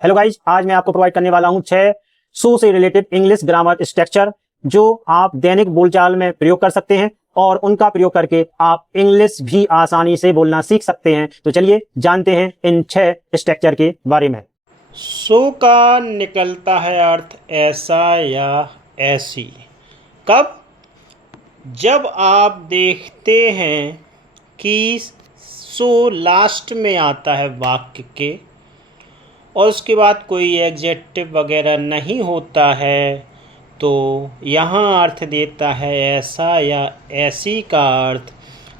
Hello guys, आज मैं आपको प्रोवाइड करने वाला हूं 6 सो से रिलेटेड इंग्लिश ग्रामर स्ट्रक्चर जो आप दैनिक बोलचाल में प्रयोग कर सकते हैं और उनका प्रयोग करके आप इंग्लिश भी आसानी से बोलना सीख सकते हैं। तो चलिए जानते हैं इन 6 स्ट्रक्चर के बारे में। सो का निकलता है अर्थ ऐसा या ऐसी। कब? जब आप देखते हैं कि सो लास्ट में आता है वाक्य के और उसके बाद कोई एडजेक्टिव वगैरह नहीं होता है, तो यहाँ अर्थ देता है ऐसा या ऐसी का अर्थ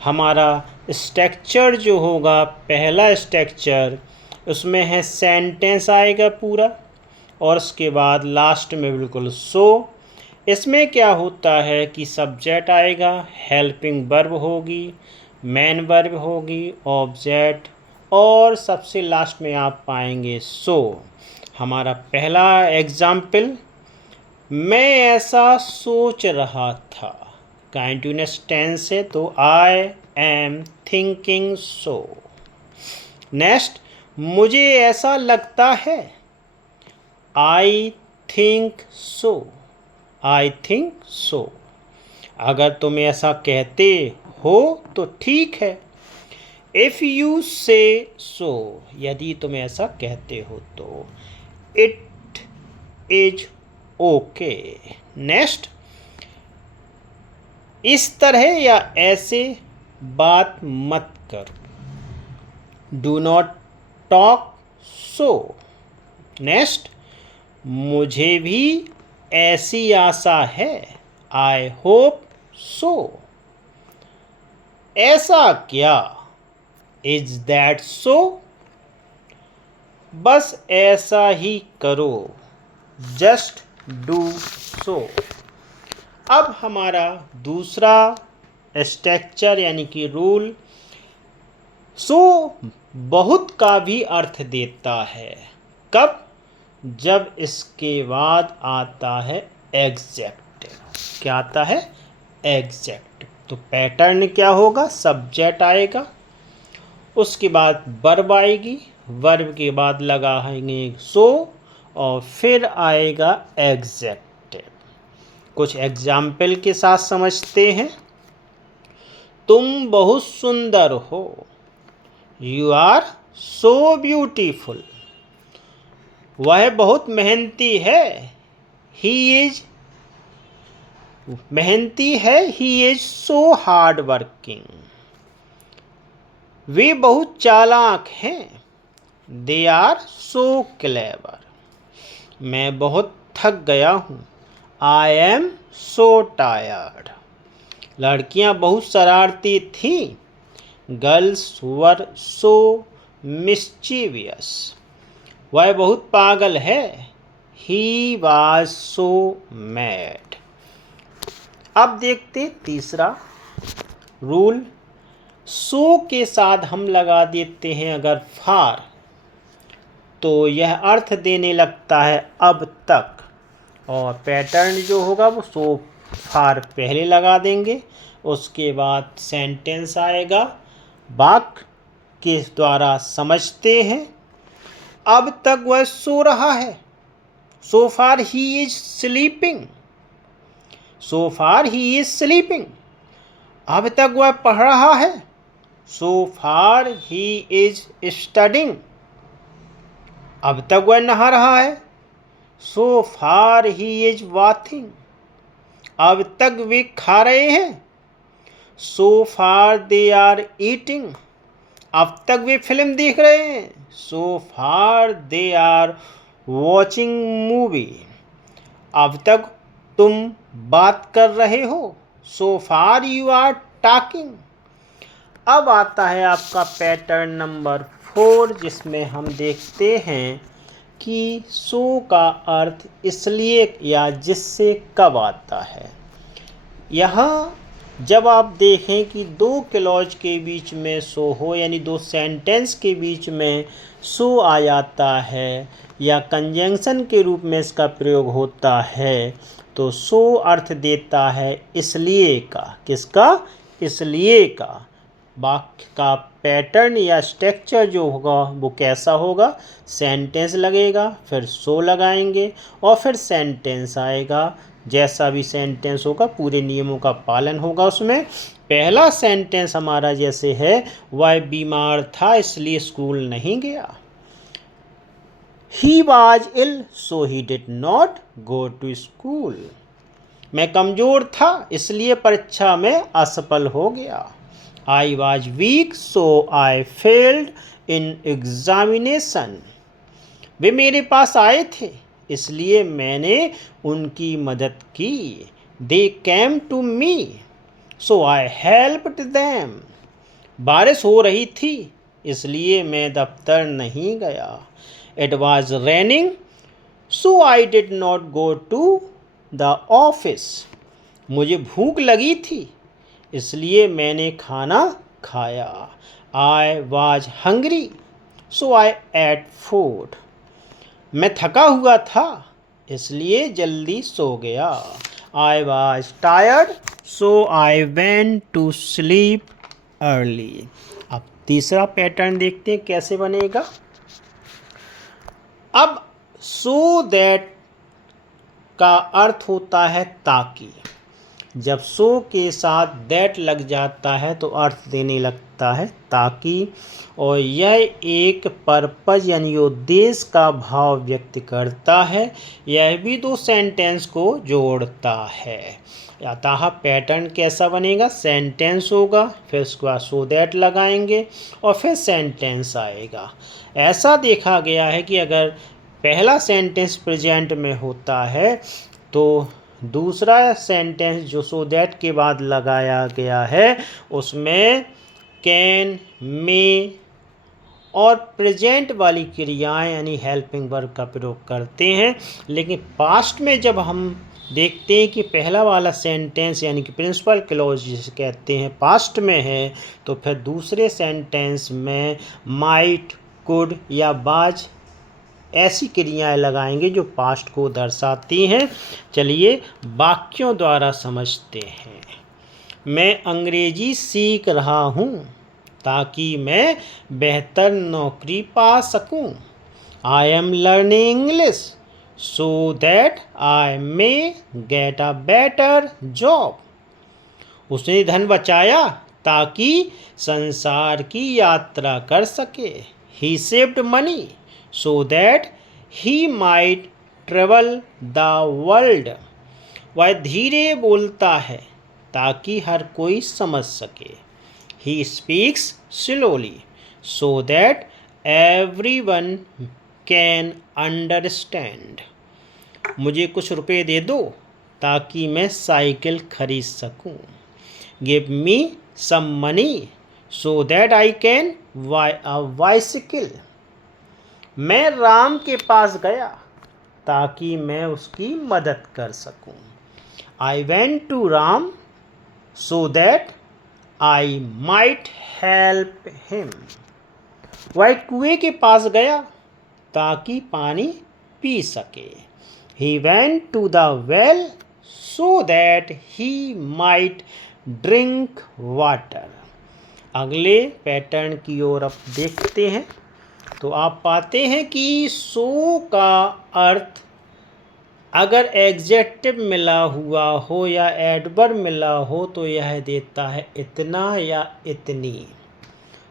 हमारा स्ट्रक्चर जो होगा, पहला स्ट्रक्चर उसमें है सेंटेंस आएगा पूरा और उसके बाद लास्ट में बिल्कुल सो। इसमें क्या होता है कि सब्जेक्ट आएगा, हेल्पिंग वर्ब होगी, मेन वर्ब होगी, ऑब्जेक्ट और सबसे लास्ट में आप पाएंगे सो। हमारा पहला एग्जाम्पल, मैं ऐसा सोच रहा था, कंटीन्यूअस टेंस है तो I am thinking so. Next, मुझे ऐसा लगता है, I think so, I think so. अगर तुम ऐसा कहते हो तो ठीक है, इफ़ यू से सो, यदि तुम ऐसा कहते हो तो इट इज ओके। नेक्स्ट, इस तरह या ऐसे बात मत करो, do not talk so. Next, मुझे भी ऐसी आशा है, आई होप सो। ऐसा क्या, इज दैट सो। बस ऐसा ही करो, जस्ट डू सो। अब हमारा दूसरा स्ट्रक्चर यानी कि रूल, सो बहुत का भी अर्थ देता है। कब? जब इसके बाद आता है एग्जेक्टिव। क्या आता है? एग्जेक्टिव। तो पैटर्न क्या होगा, सब्जेक्ट आएगा, उसके बाद वर्ब आएगी, वर्ब के बाद लगाएंगे सो और फिर आएगा एग्जेक्टिव। कुछ एग्जाम्पल के साथ समझते हैं। तुम बहुत सुंदर हो, यू आर सो ब्यूटीफुल। वह बहुत मेहनती है, ही इज मेहनती है, he is so hard working. वे बहुत चालाक हैं, दे आर सो क्लेवर। मैं बहुत थक गया हूँ, आई एम सो टायर्ड। लड़कियाँ बहुत शरारती थीं, गर्ल्स वर सो मिस्चीवियस। वह बहुत पागल है, ही वाज सो मैड। अब देखते तीसरा रूल, सो के साथ हम लगा देते हैं अगर फार, तो यह अर्थ देने लगता है अब तक, और पैटर्न जो होगा वो सो फार पहले लगा देंगे, उसके बाद सेंटेंस आएगा, वाक्य के द्वारा समझते हैं। अब तक वह सो रहा है, so far he is sleeping, so far he is sleeping. अब तक वह पढ़ रहा है, so far he is studying. अब तक वह नहा रहा है, so far he is bathing. अब तक वे खा रहे हैं, सो फार दे आर ईटिंग। अब तक वे फिल्म देख रहे हैं, सो फार दे आर वॉचिंग मूवी। अब तक तुम बात कर रहे हो, सो फार यू आर टॉकिंग। अब आता है आपका पैटर्न नंबर 4, जिसमें हम देखते हैं कि सो का अर्थ इसलिए या जिससे कब आता है। यहाँ जब आप देखें कि दो क्लॉज के बीच में सो हो, यानी दो सेंटेंस के बीच में सो आ जाता है या कंजंक्शन के रूप में इसका प्रयोग होता है, तो सो अर्थ देता है इसलिए का। किसका? इसलिए का। वाक्य का पैटर्न या स्ट्रक्चर जो होगा वो कैसा होगा, सेंटेंस लगेगा, फिर सो लगाएंगे और फिर सेंटेंस आएगा। जैसा भी सेंटेंस होगा पूरे नियमों का पालन होगा उसमें। पहला सेंटेंस हमारा जैसे है, वह बीमार था इसलिए स्कूल नहीं गया। He was ill so he did not go to school. मैं कमज़ोर था इसलिए परीक्षा में असफल हो गया। I was weak so I failed in examination. वे मेरे पास आए थे इसलिए मैंने उनकी मदद की। They came to me so I helped them. बारिश हो रही थी इसलिए मैं दफ्तर नहीं गया। It was raining so I did not go to the office. मुझे भूख लगी थी इसलिए मैंने खाना खाया। I was hungry so I ate food. मैं थका हुआ था इसलिए जल्दी सो गया। I was tired so I went to sleep early. अब तीसरा पैटर्न देखते हैं कैसे बनेगा। अब सो दैट का अर्थ होता है ताकि। जब सो के साथ दैट लग जाता है तो अर्थ देने लगता है ताकि, और यह एक पर्पज यानी उद्देश्य का भाव व्यक्त करता है। यह भी दो सेंटेंस को जोड़ता है। अतः पैटर्न कैसा बनेगा, सेंटेंस होगा, फिर उसके बाद सो दैट लगाएंगे और फिर सेंटेंस आएगा। ऐसा देखा गया है कि अगर पहला सेंटेंस प्रेजेंट में होता है तो दूसरा सेंटेंस जो सो दैट के बाद लगाया गया है उसमें कैन, मे और प्रेजेंट वाली क्रियाएं यानी हेल्पिंग वर्ब का प्रयोग करते हैं। लेकिन पास्ट में जब हम देखते हैं कि पहला वाला सेंटेंस यानी कि प्रिंसिपल क्लॉज जिसे कहते हैं पास्ट में है, तो फिर दूसरे सेंटेंस में माइट, कुड या वाज ऐसी क्रियाएं लगाएंगे जो पास्ट को दर्शाती हैं। चलिए वाक्यों द्वारा समझते हैं। मैं अंग्रेजी सीख रहा हूँ ताकि मैं बेहतर नौकरी पा सकूँ। I am learning English so that I may get a better job. उसने धन बचाया ताकि संसार की यात्रा कर सके। He saved money so that he might travel the world. वह धीरे बोलता है ताकि हर कोई समझ सके। He speaks slowly so that everyone can understand. मुझे कुछ रुपए दे दो ताकि मैं साइकिल खरीद सकूं। Give me some money so that I can buy a bicycle. मैं राम के पास गया ताकि मैं उसकी मदद कर सकूं। I went to Ram so that I might help him. वह कुएं के पास गया ताकि पानी पी सके। He went to the well so that he might drink water. अगले पैटर्न की ओर अब देखते हैं तो आप पाते हैं कि सो का अर्थ अगर एग्जेक्टिव मिला हुआ हो या एडवर्ब मिला हो तो यह देता है इतना या इतनी।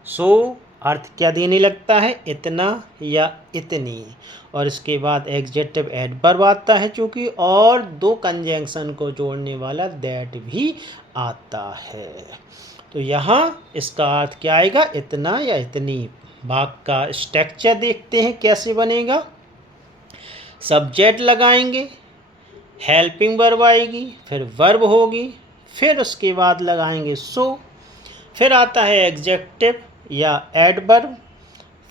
सो अर्थ क्या देने लगता है, इतना या इतनी, और इसके बाद एग्जेक्टिव एडवर्ब आता है चूँकि, और दो कंजंक्शन को जोड़ने वाला दैट भी आता है। तो यहाँ इसका अर्थ क्या आएगा, इतना या इतनी। वाक्य का स्ट्रक्चर देखते हैं कैसे बनेगा। सब्जेक्ट लगाएंगे, हेल्पिंग वर्ब आएगी, फिर वर्ब होगी, फिर उसके बाद लगाएंगे सो, फिर आता है एग्जेक्टिव या एडवर्ब,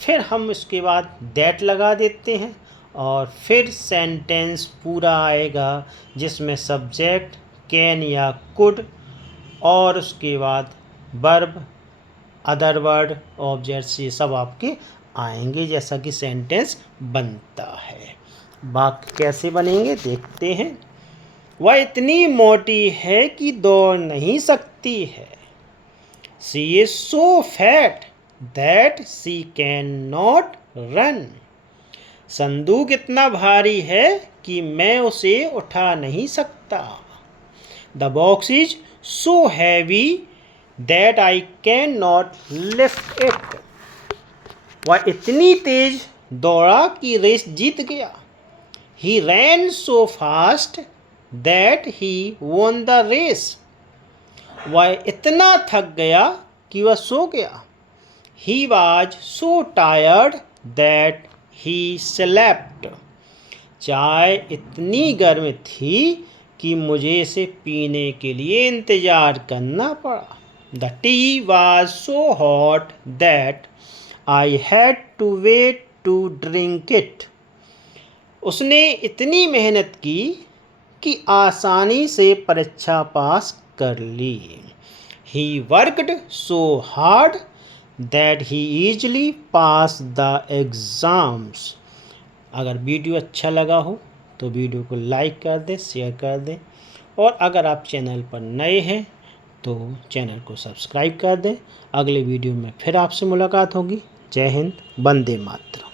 फिर हम उसके बाद दैट लगा देते हैं और फिर सेंटेंस पूरा आएगा जिसमें सब्जेक्ट कैन या कुड और उसके बाद वर्ब, अदर वर्ड, ऑब्जेक्ट्स, ये सब आपके आएंगे जैसा कि सेंटेंस बनता है। वाक्य कैसे बनेंगे देखते हैं। वह इतनी मोटी है कि दौड़ नहीं सकती है। She is so fat that she can not run. संदूक इतना भारी है कि मैं उसे उठा नहीं सकता। The box is so heavy that I can not lift it. वह इतनी तेज दौड़ा कि रेस जीत गया। He ran so fast that he won the race. वह इतना थक गया कि वह सो गया। He was so tired that he slept. चाय इतनी गर्म थी कि मुझे इसे पीने के लिए इंतज़ार करना पड़ा। The tea was so hot that I had to wait to drink it. उसने इतनी मेहनत की कि आसानी से परीक्षा पास कर ली। He worked so hard that he easily pass the exams. अगर वीडियो अच्छा लगा हो तो वीडियो को लाइक कर दें, शेयर कर दें, और अगर आप चैनल पर नए हैं तो चैनल को सब्सक्राइब कर दें। अगले वीडियो में फिर आपसे मुलाकात होगी। जय हिंद, वंदे मातरम।